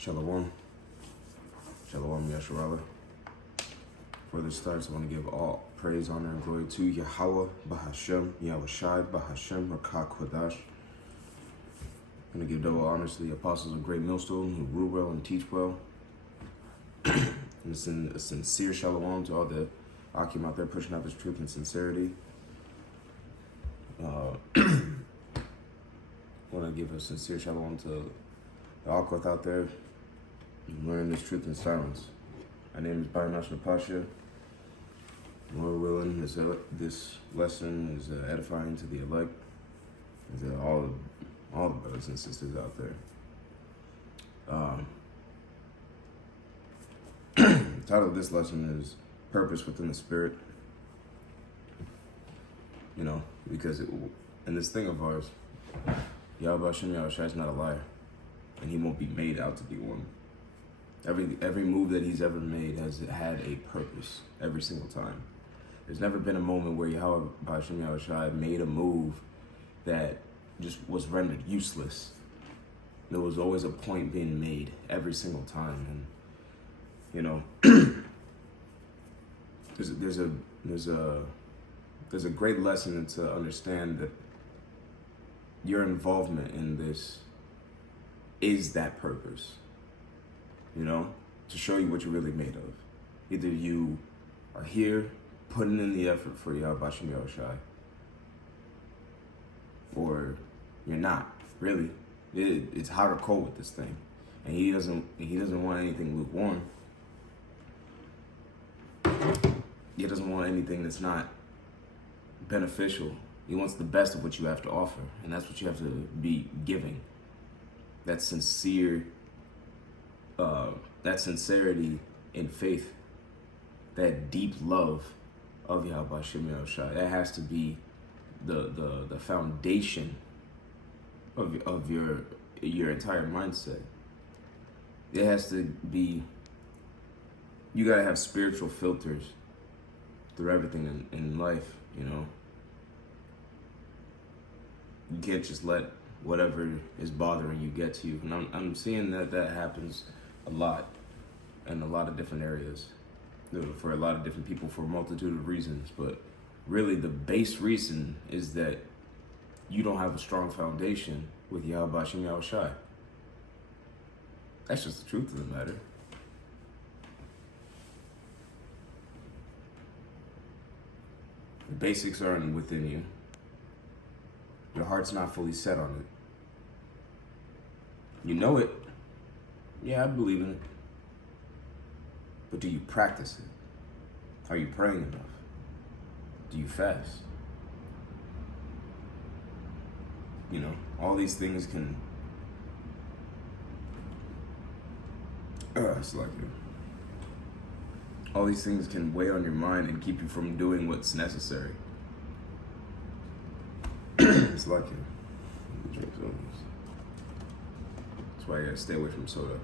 Shalom. Shalom Yasharallah. Before this starts, I want to give all praise, honor, and glory to Yahweh, Bahashem, Yahushai, Bahashem, Rakah Kodash. I'm going to give double honors to the apostles of Great Millstone who rule well and teach well. And a sincere shalom to all the Akim out there pushing out this truth and sincerity. I want to give a sincere shalom to the Akwith out there learning this truth in silence. My name is Barnash Pasha. Lord willing, this lesson is edifying to the elect, to all the brothers and sisters out there. The title of this lesson is Purpose Within the Spirit. You know, because in this thing of ours, Yahweh Hashem Yahushai is not a liar, and he won't be made out to be one. Every move that he's ever made has had a purpose every single time. There's never been a moment where Yahweh Hashem Yahushai made a move that just was rendered useless. There was always a point being made every single time, and you know, there's a great lesson to understand that your involvement in this is that purpose. You know, to show you what you're really made of. Either you are here putting in the effort for Yahweh Hashem Yahushai, or you're not. Really, it's hot or cold with this thing, and he doesn't want anything lukewarm. He doesn't want anything that's not beneficial. He wants the best of what you have to offer, and that's what you have to be giving. That sincere. That sincerity in faith, that deep love of Yahweh Hashem Yahushai, that has to be the foundation of your entire mindset. It has to be, you gotta have spiritual filters through everything in life, you know. You can't just let whatever is bothering you get to you. And I'm seeing that happens a lot in a lot of different areas for a lot of different people for a multitude of reasons, but really the base reason is that you don't have a strong foundation with Yahweh Hashem Yahushai. That's just the truth of the matter. The basics aren't within you. Your heart's not fully set on it. You know it. Yeah, I believe in it. But do you practice it? Are you praying enough? Do you fast? You know, all these things can... all these things can weigh on your mind and keep you from doing what's necessary. It's like it. Drink sodas. That's why I gotta stay away from soda.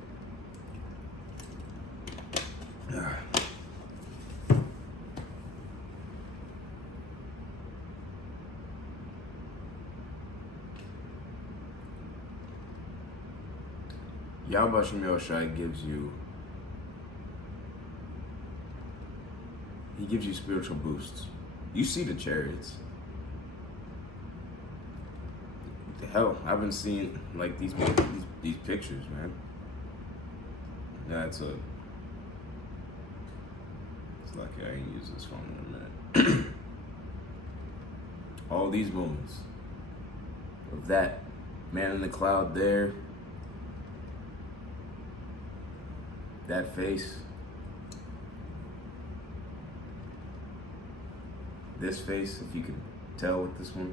Yahweh Hashem Yahushai gives you spiritual boosts. You see the chariots. What the hell? I've been seeing like these pictures, man. It's like I ain't used this phone in a minute. All these moments of that man in the cloud there, that face, this face, if you can tell with this one,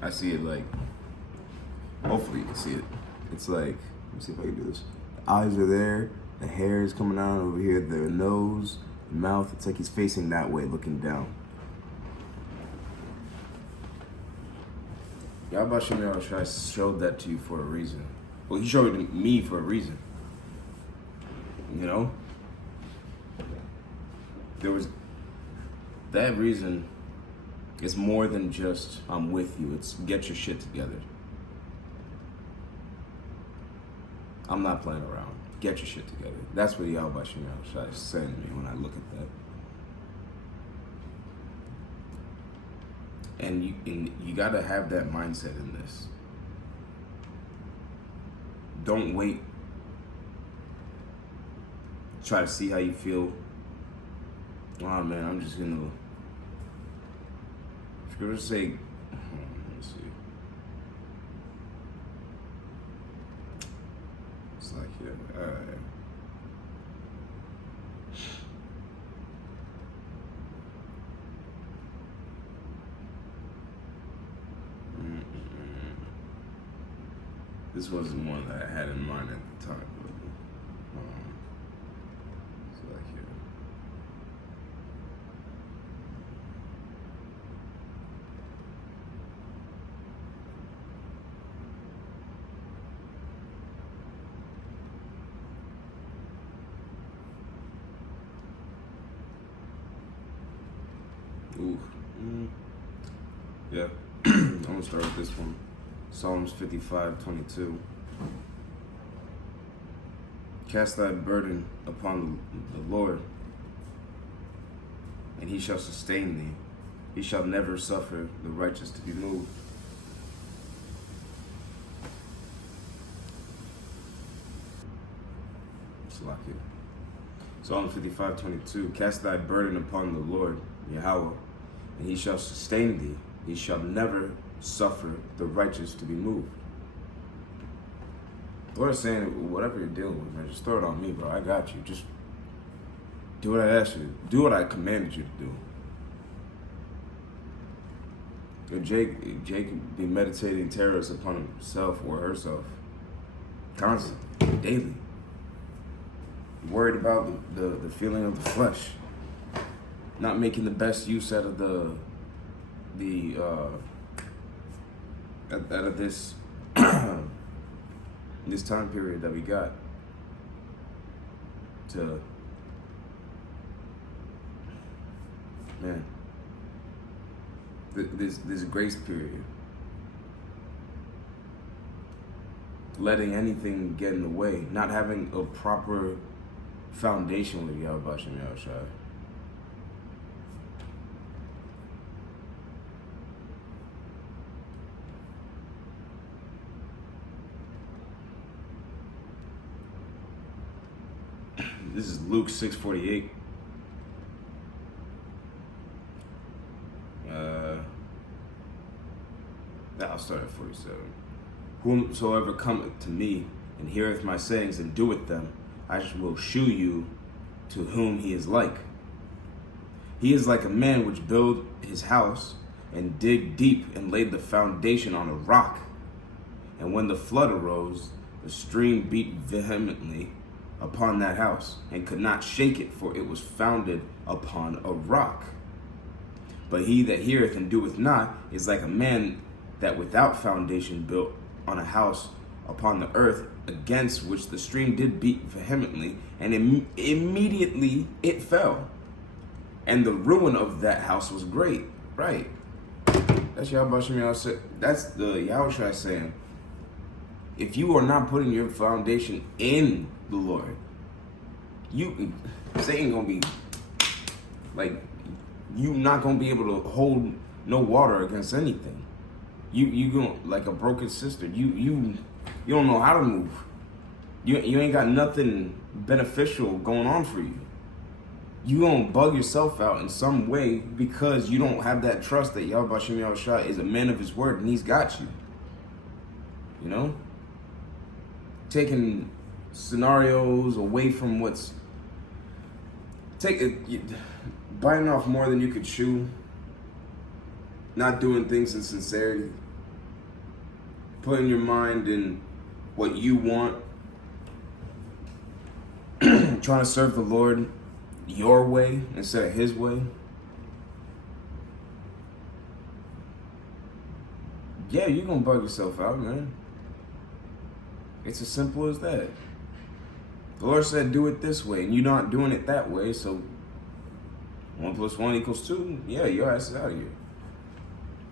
I see it like, hopefully you can see it. It's like, let me see if I can do this. The eyes are there, the hair is coming out over here, the nose, the mouth, it's like he's facing that way, looking down. Yahweh Hashem Yahushai showed that to you for a reason. Well, he showed it to me for a reason. You know? That reason is more than just, I'm with you. It's get your shit together. I'm not playing around. Get your shit together. That's what Yahweh Shem Yahushua is saying to me when I look at that. And you got to have that mindset in this. Don't wait. Try to see how you feel. Oh man, I'm just gonna. Scripture say, let me see. It's like here. Alright. This wasn't one that I had in mind at the time, but it's like here. Ooh. Yeah. I'm gonna start with this one. Psalms 55:22. Cast thy burden upon the Lord, and he shall sustain thee. He shall never suffer the righteous to be moved. Salakia. Psalms 55:22. Cast thy burden upon the Lord, Yahweh, and he shall sustain thee. He shall never suffer the righteous to be moved. The Lord is saying, whatever you're dealing with, man, just throw it on me, bro. I got you. Just do what I asked you. Do what I commanded you to do. Jake be meditating terrors upon himself or herself constantly, daily. Worried about the feeling of the flesh. Not making the best use out of out of this this time period that we got to, man, this grace period, letting anything get in the way, not having a proper foundation with Yahweh Shem Yahushua. This is Luke 6:48. I'll start at 47. Whomsoever cometh to me and heareth my sayings and doeth them, I will shew you to whom he is like. He is like a man which built his house and dig deep and laid the foundation on a rock. And when the flood arose, the stream beat vehemently upon that house and could not shake it, for it was founded upon a rock. But he that heareth and doeth not is like a man that without foundation built on a house upon the earth, against which the stream did beat vehemently, and immediately it fell. And the ruin of that house was great. Right. That's Yahweh Shem Yahushua. That's the Yahushua saying, if you are not putting your foundation in the Lord, Satan gonna be like, you not gonna be able to hold no water against anything. You gonna, like a broken sister. You don't know how to move. You ain't got nothing beneficial going on for you. You gonna bug yourself out in some way because you don't have that trust that Yahweh Shem Yahushua is a man of his word and he's got you. You know? Taking scenarios away from what's biting off more than you could chew, not doing things in sincerity, putting your mind in what you want, trying to serve the Lord your way instead of his way. Yeah, you're gonna bug yourself out, man. It's as simple as that. The Lord said, do it this way, and you're not doing it that way, so 1 + 1 = 2. Yeah, your ass is out of here.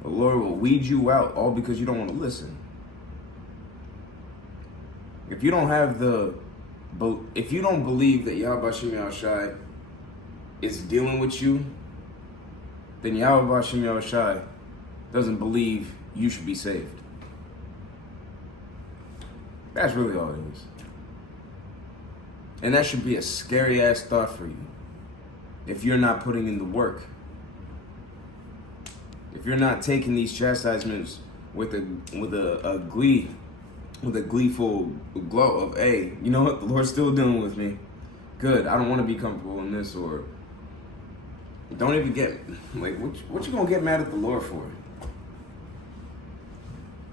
The Lord will weed you out all because you don't want to listen. If you don't have if you don't believe that Yahweh Shem Yahushai is dealing with you, then Yahweh Shem Yahushai doesn't believe you should be saved. That's really all it is. And that should be a scary ass thought for you if you're not putting in the work. If you're not taking these chastisements with a gleeful glow of, hey, you know what, the Lord's still dealing with me. Good, I don't want to be comfortable in this, or don't even get, like, what you gonna get mad at the Lord for?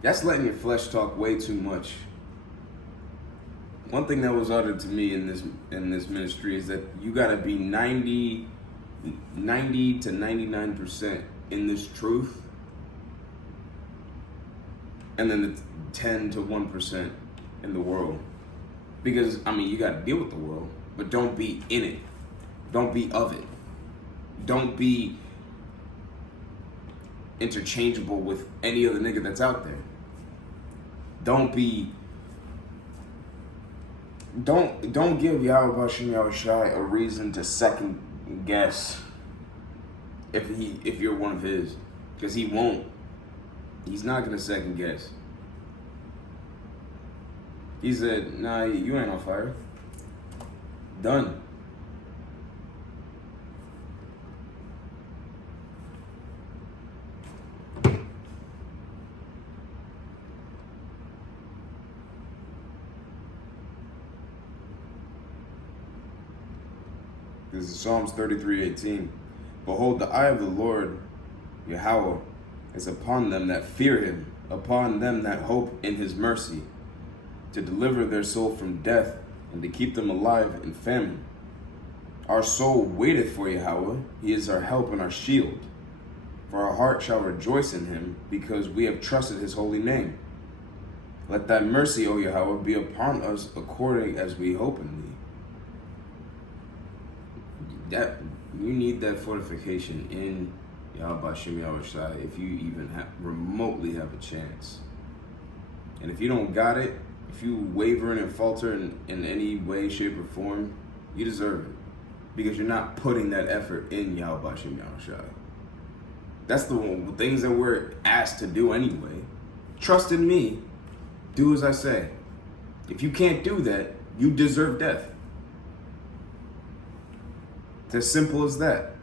That's letting your flesh talk way too much. One thing that was uttered to me in this ministry is that you gotta be 90 to 99% in this truth, and then the 10 to 1% in the world. Because, I mean, you gotta deal with the world, but don't be in it. Don't be of it. Don't be interchangeable with any other nigga that's out there. Don't give Yahweh Shem Yahushai a reason to second guess if you're one of his. Because he won't. He's not gonna second guess. He said, nah, you ain't on fire. Done. This is Psalms 33:18. Behold, the eye of the Lord, Yahweh, is upon them that fear him, upon them that hope in his mercy, to deliver their soul from death and to keep them alive in famine. Our soul waiteth for Yahweh, he is our help and our shield. For our heart shall rejoice in him, because we have trusted his holy name. Let thy mercy, O Yahweh, be upon us according as we hope in thee. That you need that fortification in Yahweh Shem Yahushai if you even remotely have a chance. And if you don't got it, if you wavering and falter in any way, shape, or form, you deserve it. Because you're not putting that effort in Yahweh Shem Yahushai. That's the things that we're asked to do anyway. Trust in me. Do as I say. If you can't do that, you deserve death. It's as simple as that.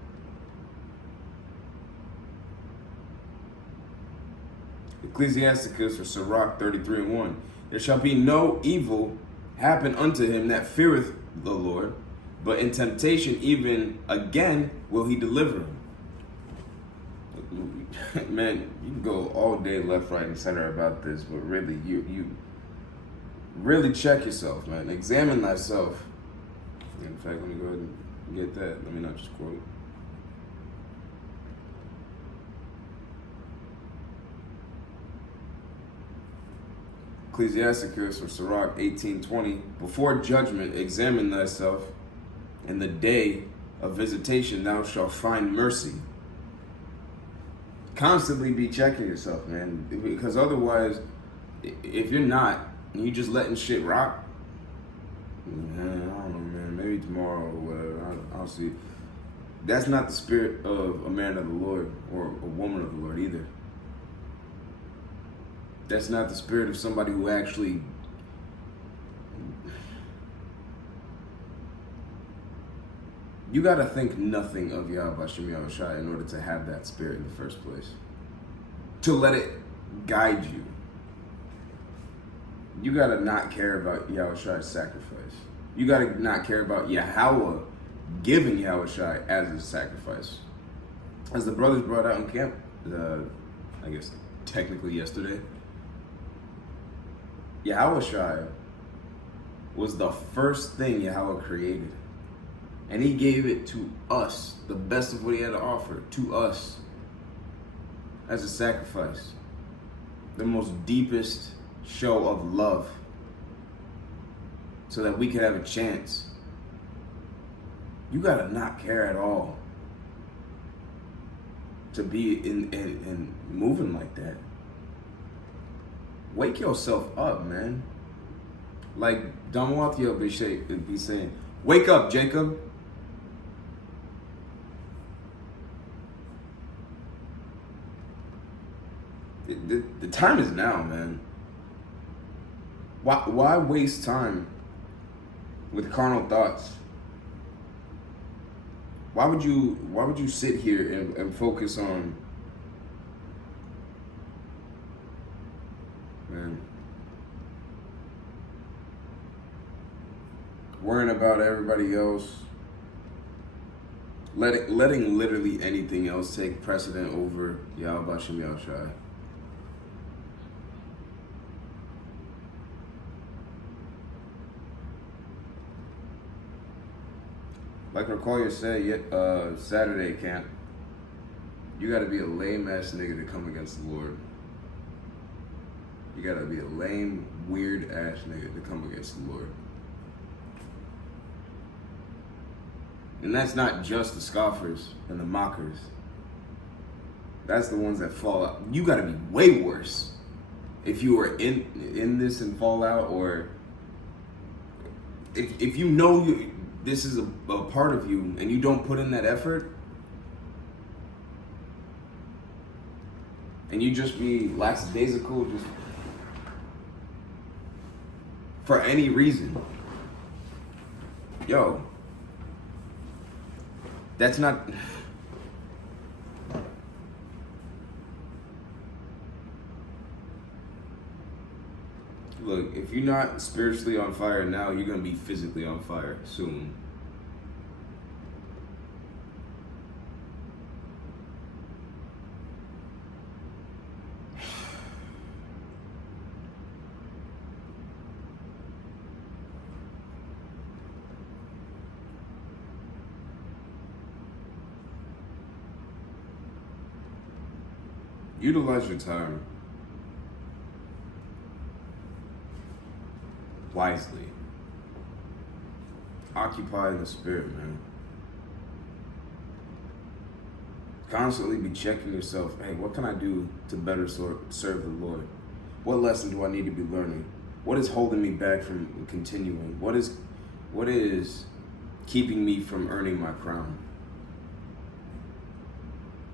Ecclesiasticus or Sirach 33:1. There shall be no evil happen unto him that feareth the Lord, but in temptation even again will he deliver him. Man, you can go all day left, right, and center about this, but really, you really check yourself, man. Examine thyself. In fact, let me go ahead and get that. Let me not just quote it. Ecclesiasticus or Sirach 18:20. Before judgment, examine thyself. In the day of visitation, thou shalt find mercy. Constantly be checking yourself, man. Because otherwise, if you're not, and you just letting shit rock, man, I don't know, man. Maybe tomorrow or whatever. I'll see. That's not the spirit of a man of the Lord or a woman of the Lord either. That's not the spirit of somebody who actually you gotta think nothing of Yahweh Shem Yahushai in order to have that spirit in the first place. To let it guide you. You gotta not care about Yahushai's sacrifice. You gotta not care about Yahweh giving Yahushai as a sacrifice. As the brothers brought out in camp, I guess technically yesterday, Yahushai was the first thing Yahweh created. And he gave it to us, the best of what he had to offer, to us, as a sacrifice. The most deepest show of love, so that we could have a chance. You gotta not care at all to be in moving like that. Wake yourself up, man. Like Damwathia be saying, "Wake up, Jacob." The time is now, man. Why waste time with carnal thoughts? Why would you sit here and focus on, man, worrying about everybody else, letting literally anything else take precedent over Yahweh Bashem Yahushai? Like Rakoya said, Saturday camp, you gotta be a lame ass nigga to come against the Lord. You gotta be a lame, weird ass nigga to come against the Lord. And that's not just the scoffers and the mockers. That's the ones that fall out. You gotta be way worse if you are in this and fall out, or if you know this is a part of you and you don't put in that effort, and you just be lackadaisical just for any reason. Yo, that's not... Look, if you're not spiritually on fire now, you're going to be physically on fire soon. Utilize your time wisely. Occupy the spirit, man. Constantly be checking yourself. Hey, what can I do to better serve the Lord? What lesson do I need to be learning? What is holding me back from continuing? What is keeping me from earning my crown?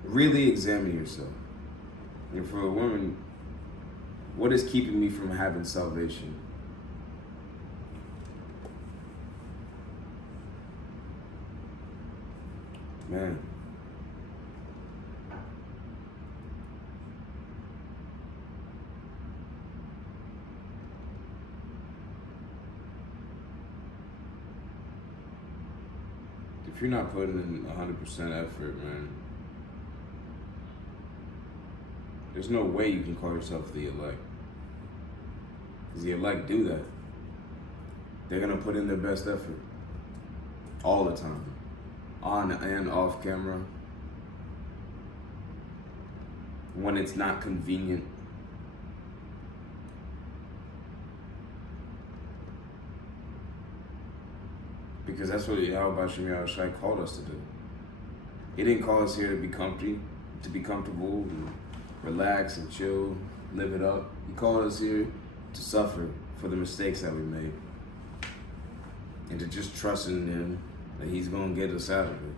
Really examine yourself. And for a woman, what is keeping me from having salvation? Man. If you're not putting in 100% effort, man, there's no way you can call yourself the elect. Because the elect do that. They're going to put in their best effort. All the time. On and off camera. When it's not convenient. Because that's what Yahweh Bashem Yahushai called us to do. He didn't call us here to be comfortable, and relax and chill, live it up. He called us here to suffer for the mistakes that we made. And to just trust in him that he's gonna get us out of it.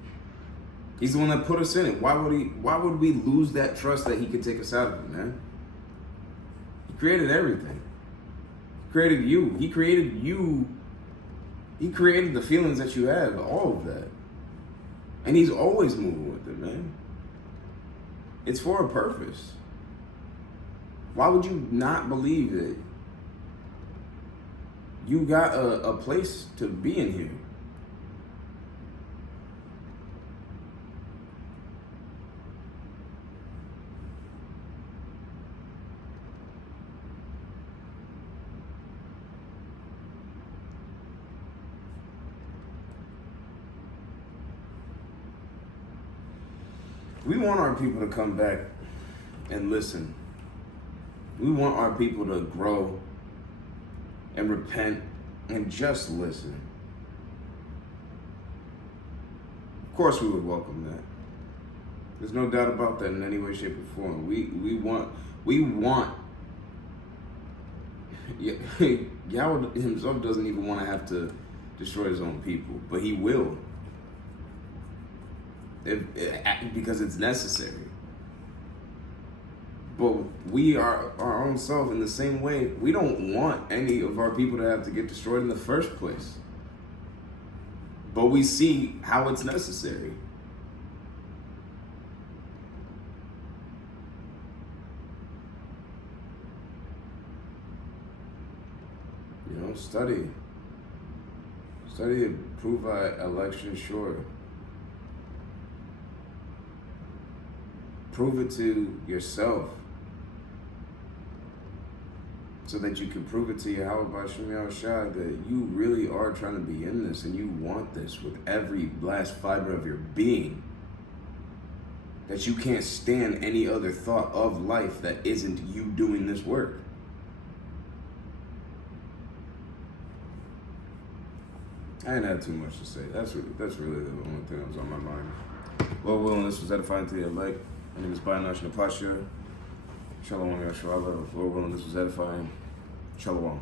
He's the one that put us in it. Why would we lose that trust that he could take us out of it, man? He created everything. He created you. He created you. He created the feelings that you have, all of that. And he's always moving with it, man. It's for a purpose. Why would you not believe that you got a place to be in here? We want our people to come back and listen. We want our people to grow and repent and just listen. Of course we would welcome that. There's no doubt about that in any way, shape, or form. We want Yahweh himself doesn't even want to have to destroy his own people, but he will. Because it's necessary. But we are our own self in the same way. We don't want any of our people to have to get destroyed in the first place. But we see how it's necessary. You know, study to prove our election sure. Prove it to yourself so that you can prove it to Yahweh B'Shem Yahushua that you really are trying to be in this and you want this with every last fiber of your being. That you can't stand any other thought of life that isn't you doing this work. I didn't have too much to say. That's really the only thing that was on my mind. Lord willing, this was edifying to the elect. My name is Bayanash Napasha. Shalom Yashua. Lord willing, this was edifying. Shalom.